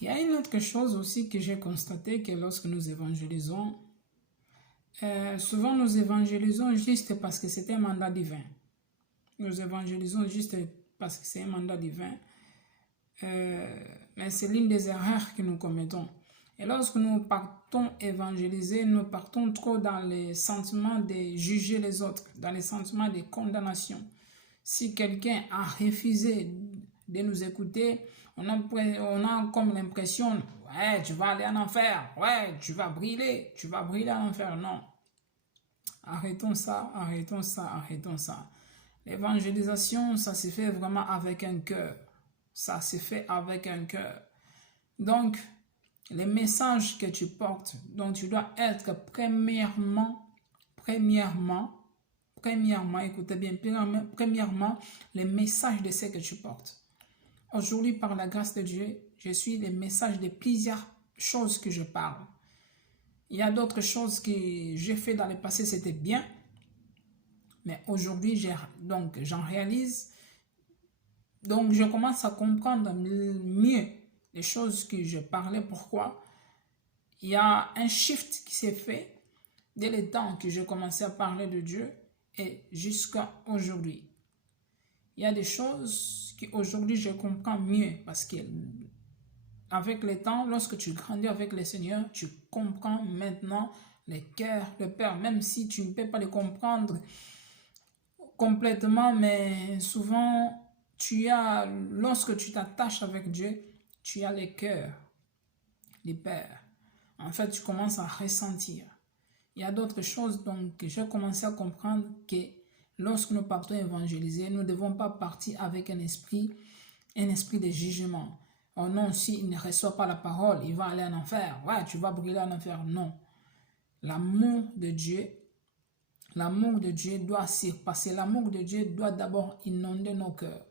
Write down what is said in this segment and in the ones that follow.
Il y a une autre chose aussi que j'ai constaté que lorsque nous évangélisons, souvent nous évangélisons juste parce que c'est un mandat divin. Nous évangélisons juste parce que c'est un mandat divin. Mais c'est l'une des erreurs que nous commettons. Et lorsque nous partons évangéliser, nous partons trop dans les sentiments de juger les autres, dans les sentiments de condamnation. Si quelqu'un a refusé de nous écouter, on a comme l'impression, ouais, tu vas aller en enfer, ouais, tu vas brûler en enfer. Non. Arrêtons ça, arrêtons ça, arrêtons ça. L'évangélisation, ça se fait vraiment avec un cœur. Ça se fait avec un cœur. Donc, les messages que tu portes, donc tu dois être premièrement, écoutez bien, premièrement, les messages de ce que tu portes. Aujourd'hui, par la grâce de Dieu, je suis les messages de plusieurs choses que je parle. Il y a d'autres choses que j'ai fait dans le passé, c'était bien, mais aujourd'hui, j'en réalise. Donc, je commence à comprendre mieux les choses que je parlais. Pourquoi? Il y a un shift qui s'est fait dès le temps que j'ai commencé à parler de Dieu et jusqu'à aujourd'hui. Il y a des choses qu'aujourd'hui je comprends mieux parce que avec le temps, lorsque tu grandis avec le Seigneur, tu comprends maintenant les cœurs de Père, même si tu ne peux pas les comprendre complètement, mais souvent, lorsque tu t'attaches avec Dieu, tu as le cœur du Père. En fait, tu commences à ressentir. Il y a d'autres choses donc que j'ai commencé à comprendre que lorsque nous partons évangéliser, nous ne devons pas partir avec un esprit de jugement. Oh non, s'il ne reçoit pas la parole, il va aller en enfer. Ouais, tu vas brûler en enfer. Non. L'amour de Dieu doit surpasser. L'amour de Dieu doit d'abord inonder nos cœurs.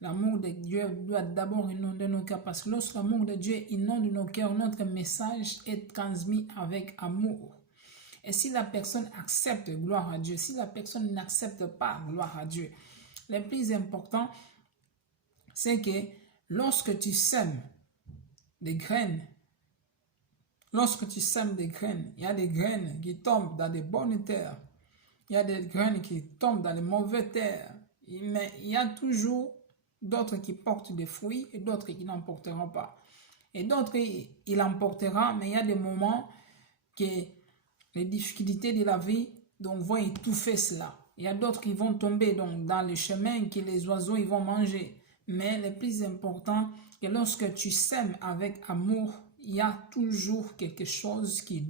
L'amour de Dieu doit d'abord inonder nos cœurs parce que lorsque l'amour de Dieu inonde nos cœurs, notre message est transmis avec amour. Et si la personne accepte, gloire à Dieu. Si la personne n'accepte pas, gloire à Dieu. Le plus important, c'est que lorsque tu sèmes des graines, il y a des graines qui tombent dans des bonnes terres. Il y a des graines qui tombent dans les mauvaises terres. Mais il y a toujours d'autres qui portent des fruits et d'autres qui n'en porteront pas. Et d'autres, ils en porteront, mais il y a des moments que les difficultés de la vie vont étouffer cela. Il y a d'autres qui vont tomber dans le chemin que les oiseaux ils vont manger. Mais le plus important, c'est que lorsque tu sèmes avec amour, il y a toujours quelque chose qui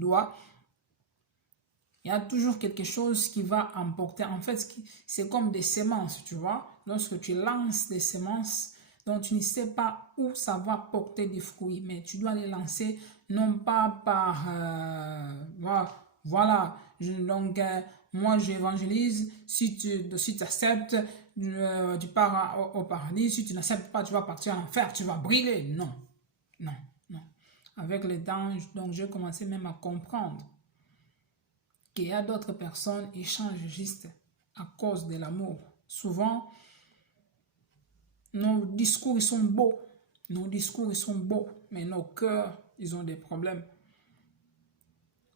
va emporter. En fait, c'est comme des semences, tu vois. Lorsque tu lances des semences, donc tu ne sais pas où ça va porter des fruits, mais tu dois les lancer non pas par... voilà. Moi, j'évangélise. Si tu acceptes, tu pars au paradis. Si tu n'acceptes pas, tu vas partir en enfer, tu vas brûler. Non, non, non. Avec le temps, donc j'ai commencé même à comprendre qu'il y a d'autres personnes qui changent juste à cause de l'amour. Souvent, nos discours ils sont beaux. Mais nos cœurs, ils ont des problèmes.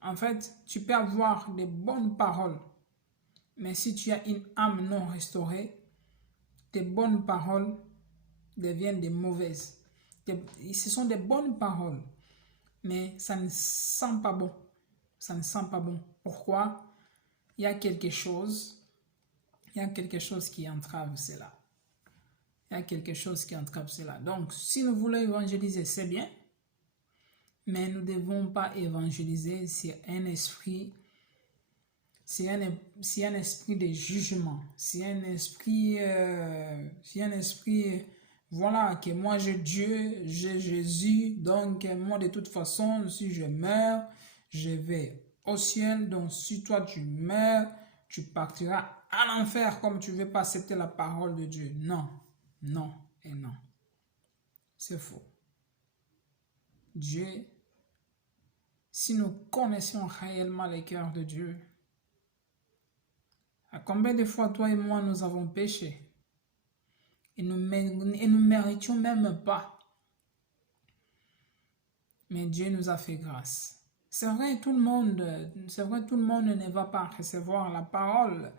En fait, tu peux avoir des bonnes paroles, mais si tu as une âme non restaurée, tes bonnes paroles deviennent des mauvaises. Ce sont des bonnes paroles, mais ça ne sent pas bon. Pourquoi? Il y a quelque chose qui entrave cela. Donc, si nous voulons évangéliser, c'est bien, mais nous ne devons pas évangéliser sur un esprit, de jugement, c'est un esprit, voilà, que moi j'ai Dieu, j'ai Jésus, donc moi de toute façon, si je meurs, je vais au ciel, donc si toi tu meurs, tu partiras à l'enfer comme tu ne veux pas accepter la parole de Dieu. Non, non et non. C'est faux. Dieu, si nous connaissions réellement le cœur de Dieu, à combien de fois toi et moi nous avons péché et nous ne méritions même pas mais Dieu nous a fait grâce. C'est vrai, tout le monde ne va pas recevoir la parole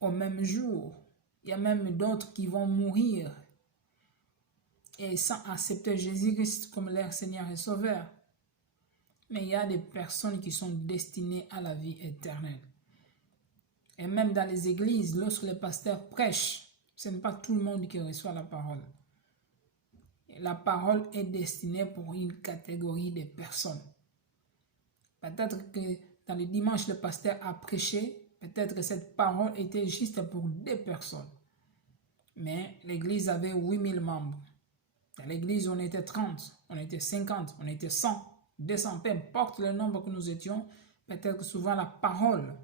au même jour. Il y a même d'autres qui vont mourir et sans accepter Jésus-Christ comme leur Seigneur et Sauveur. Mais il y a des personnes qui sont destinées à la vie éternelle. Et même dans les églises, lorsque les pasteurs prêchent, ce n'est pas tout le monde qui reçoit la parole. La parole est destinée pour une catégorie de personnes. Peut-être que dans le dimanche, le pasteur a prêché, peut-être que cette parole était juste pour des personnes. Mais l'église avait 8000 membres. Dans l'église, on était 30, on était 50, on était 100, 200, peu importe le nombre que nous étions. Peut-être que souvent la parole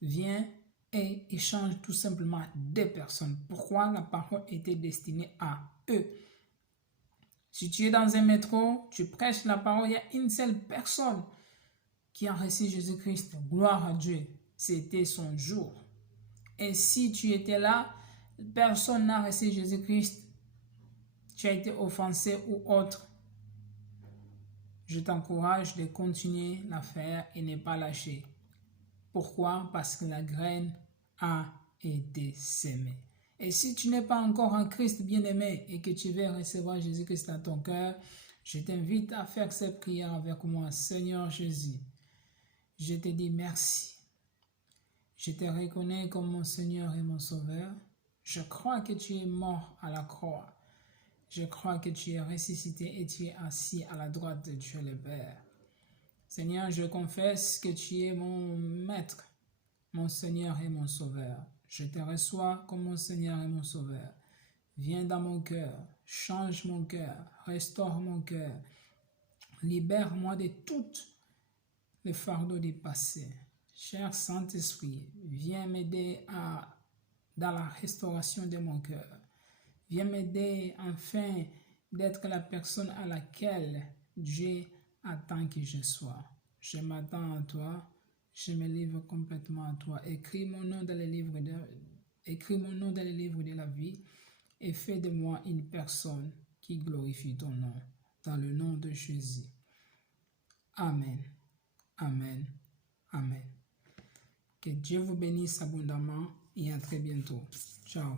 vient et échange tout simplement des personnes. Pourquoi la parole était destinée à eux? Si tu es dans un métro, tu prêches la parole, il y a une seule personne qui a reçu Jésus-Christ. Gloire à Dieu. C'était son jour. Et si tu étais là, personne n'a reçu Jésus-Christ, tu as été offensé ou autre, je t'encourage de continuer à faire et ne pas lâcher. Pourquoi? Parce que la graine a été sémée. Et si tu n'es pas encore en Christ bien-aimé et que tu veux recevoir Jésus-Christ dans ton cœur, je t'invite à faire cette prière avec moi. Seigneur Jésus, je te dis merci. Je te reconnais comme mon Seigneur et mon Sauveur. Je crois que tu es mort à la croix. Je crois que tu es ressuscité et tu es assis à la droite de Dieu le Père. Seigneur, je confesse que tu es mon Maître, mon Seigneur et mon Sauveur. Je te reçois comme mon Seigneur et mon Sauveur. Viens dans mon cœur, change mon cœur, restaure mon cœur. Libère-moi de toutes les fardeaux du passé. Cher Saint-Esprit, viens m'aider dans la restauration de mon cœur. Viens m'aider enfin d'être la personne à laquelle Dieu attend que je sois. Je m'attends à toi. Je me livre complètement à toi. Écris mon nom dans le livre de la vie et fais de moi une personne qui glorifie ton nom. Dans le nom de Jésus. Amen. Amen. Amen. Que Dieu vous bénisse abondamment et à très bientôt. Ciao.